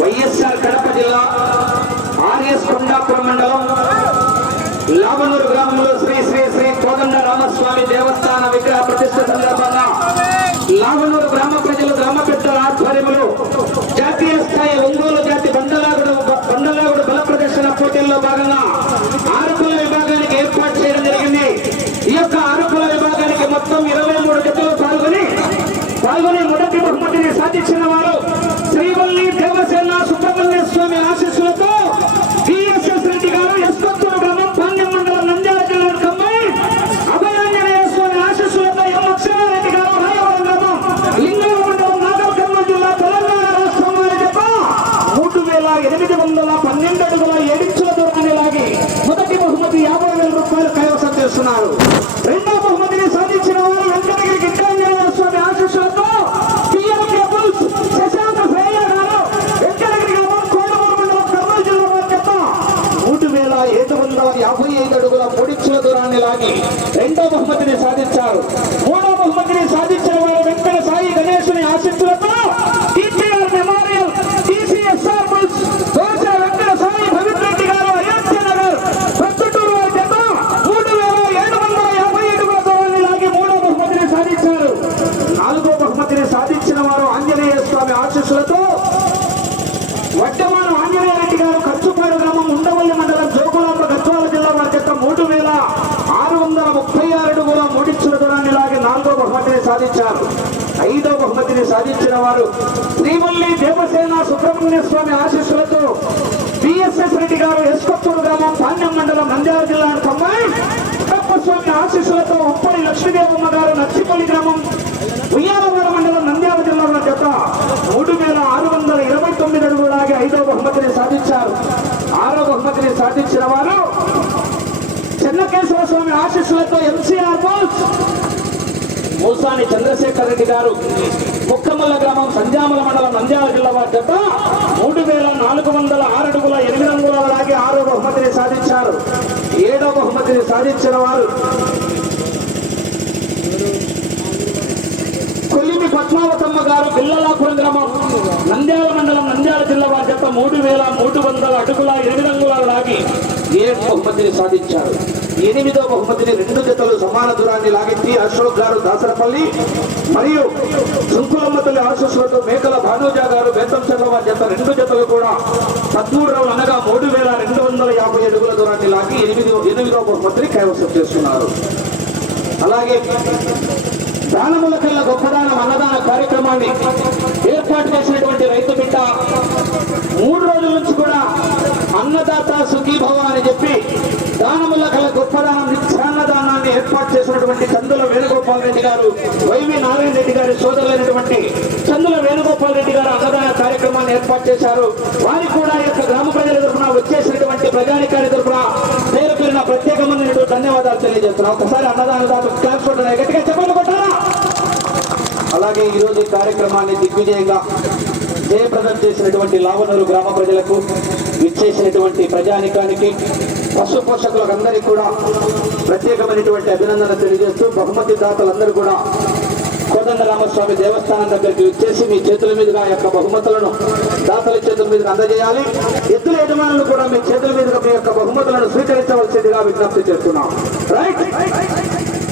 వైఎస్ఆర్ కడప జిల్లా ఆర్ఎస్ కొండాపురం మండలం లావనూరు గ్రామంలో శ్రీ శ్రీ శ్రీ కోదండ రామస్వామి దేవస్థాన విగ్రహ ప్రతిష్ఠ సందర్భంగా లావనూరు గ్రామ ప్రజలు గ్రామ పెద్దల ఆధ్వర్యంలో జాతీయ స్థాయి ఒంగోలు జాతి బండలాగుడు బల ప్రదర్శన పోటీల్లో భాగంగా ఆరుకుల విభాగానికి ఏర్పాటు చేయడం జరిగింది. ఈ యొక్క ఆరుకుల విభాగానికి మొత్తం 23 జతలు పాల్గొని మొదటి బహుమతిని సాధించిన వారు శ్రీవల్లి దేవసేన సుబ్రహ్మణ్య స్వామి ఆశీస్సులతో బిఎస్ఎస్ రెడ్డి గారు ఎస్కొత్తూరు గ్రామం పాండ్యం మండలం నంద్యాల జిల్లా కమ్మాయి, అభయాంజనేయ స్వామి ఆశీస్సులతో ఎం అక్షరారెడ్డి గారు రాయవరం గ్రామం లింగం మండలం నాగర్ కర్నూలు జిల్లా తెలంగాణ రాష్ట్రం వారి జత 3812 అడుగుల 7 ఇంచుల దూరాన్ని లాగి మొదటి బహుమతి 50,000 రూపాయలు కైవసం చేస్తున్నారు. రెండో బహుమతిని సాధించిన వారు వెంకటగిరి గిట్టాంజనేయ స్వామి ఆశీస్సులతో పిఎంకే బుల్స్ శశాంత శ్రేయ గారు వెంకటగిరి గ్రామం కోడమూరు మండలం కర్నూలు జిల్లా వారి జత 3755 అడుగుల 3 ఇంచుల దూరాన్ని లాగి రెండో బహుమతిని సాధించారు. మూడో బహుమతిని సాధించిన వారు వెంకట సాయి గణేశుని ఆశీస్సులతో TPR memorial టీసీఎస్ఆర్ bulls Venkata Sai Bhavith Reddy గారు అయోధ్య నగర్ ప్రొద్దుటూరు వారి జత 3750 అడుగుల దూరాన్ని లాగి మూడో బహుమతిని సాధించారు. నాలుగో బహుమతిని సాధించిన వారు ఆంజనేయ స్వామి ఆశీస్సులతో వడ్డమాను ఆంజనేయ రెడ్డి గారు ఖర్చుపాడు గ్రామం ఉండవల్లి మండలం జోగులాంబ గద్వాల జిల్లా వారి జత 3636 అడుగుల 3 ఇంచుల దూరాన్ని లాగి నాలుగో బహుమతిని సాధించారు. ఐదో బహుమతిని సాధించిన వారు శ్రీవల్లి దేవసేన సుబ్రహ్మణ్య స్వామి ఆశీస్సులతో బిఎస్ఎస్ రెడ్డి గారు ఎస్కొత్తూరు గ్రామం పాండ్యం మండలం నంద్యాల జిల్లా కమ్మాయి, స్వామి ఆశీస్సులతో ఉప్పడి లక్ష్మీదేవమ్మ గారు నచ్చిపల్లి గ్రామం ఉయ్యాలవాడ మండలం నంద్యాల జిల్లా జత 3629 అడుగులు లాగి ఐదో బహుమతిని సాధించారు. ఆరో బహుమతిని సాధించిన వారు చెన్నకేశ్వర స్వామి ఆశీస్సులతో ఎంసీఆర్ బోల్స్ మూసాని చంద్రశేఖర్ రెడ్డి గారు ముక్కమల్ల గ్రామం సంజామల మండలం నంద్యాల జిల్లా వారి జత 3406 అడుగుల 8 అంగుళాల లాగి ఆరో బహుమతిని సాధించారు. ఏడో బహుమతిని సాధించిన వారు కొల్లిమి పద్మావతమ్మ గారు బిల్లలాపురం గ్రామం నంద్యాల మండలం నంద్యాల జిల్లా వారి జత 3300 అడుగుల 8 అంగుళాల లాగి 7 బహుమతిని సాధించారు. ఎనిమిదో బహుమతిని 2 జతలు సమాన దూరాన్ని లాగించి అశోక్ గారు దాసరపల్లి మరియు సుంకులమ్మ తల్లి ఆశీస్సులతో మేకల భానుజా గారు బేతంచెర్ల వారి జత 2 జతలు కూడా 13 రౌండ్ అనగా 3250 అడుగుల దూరాన్ని లాగి ఎనిమిదో బహుమతిని కైవసం చేస్తున్నారు. అలాగే దానముల కళ్ళ గొప్పదానం అన్నదాన కార్యక్రమాన్ని ఏర్పాటు చేసినటువంటి రైతు బిడ్డ 3 రోజుల నుంచి కూడా అన్నదాత సుఖీభవ అని చెప్పి దానముల కళ్ళ గొప్పదానం నిత్యాన్నదానాన్ని ఏర్పాటు చేసినటువంటి చందుల వేణుగోపాల్ రెడ్డి గారు, వైవి నారాయణ రెడ్డి గారి సోదరులైనటువంటి చందుల వేణుగోపాల్ రెడ్డి గారు అన్నదాన కార్యక్రమాన్ని ఏర్పాటు చేశారు. వారికి కూడా ఈ యొక్క గ్రామ ప్రజల తరఫున వచ్చేసినటువంటి ప్రజానికారి తరఫున పేరు పేరున ప్రత్యేకమైనటువంటి ధన్యవాదాలు తెలియజేస్తున్నాం. ఒకసారి అన్నదాన క్లాస్ గట్టిగా చెప్పండి కొట్టారా. అలాగే ఈరోజు ఈ కార్యక్రమాన్ని దిగ్విజయంగా జయప్రదం చేసినటువంటి లావనూరు గ్రామ ప్రజలకు, విచ్చేసినటువంటి ప్రజానికానికి, పశు పోషకులకు అందరికీ కూడా ప్రత్యేకమైనటువంటి అభినందనలు తెలియజేస్తూ బహుమతి దాతలందరూ కూడా కోదండ రామస్వామి దేవస్థానం దగ్గరికి వచ్చేసి మీ చేతుల మీదుగా యొక్క బహుమతులను దాతల చేతుల మీదుగా అందజేయాలి. ఎద్దుల యజమానులు కూడా మీ చేతుల మీదుగా మీ యొక్క బహుమతులను స్వీకరించవలసిందిగా విజ్ఞప్తి చేస్తున్నాం. రైట్.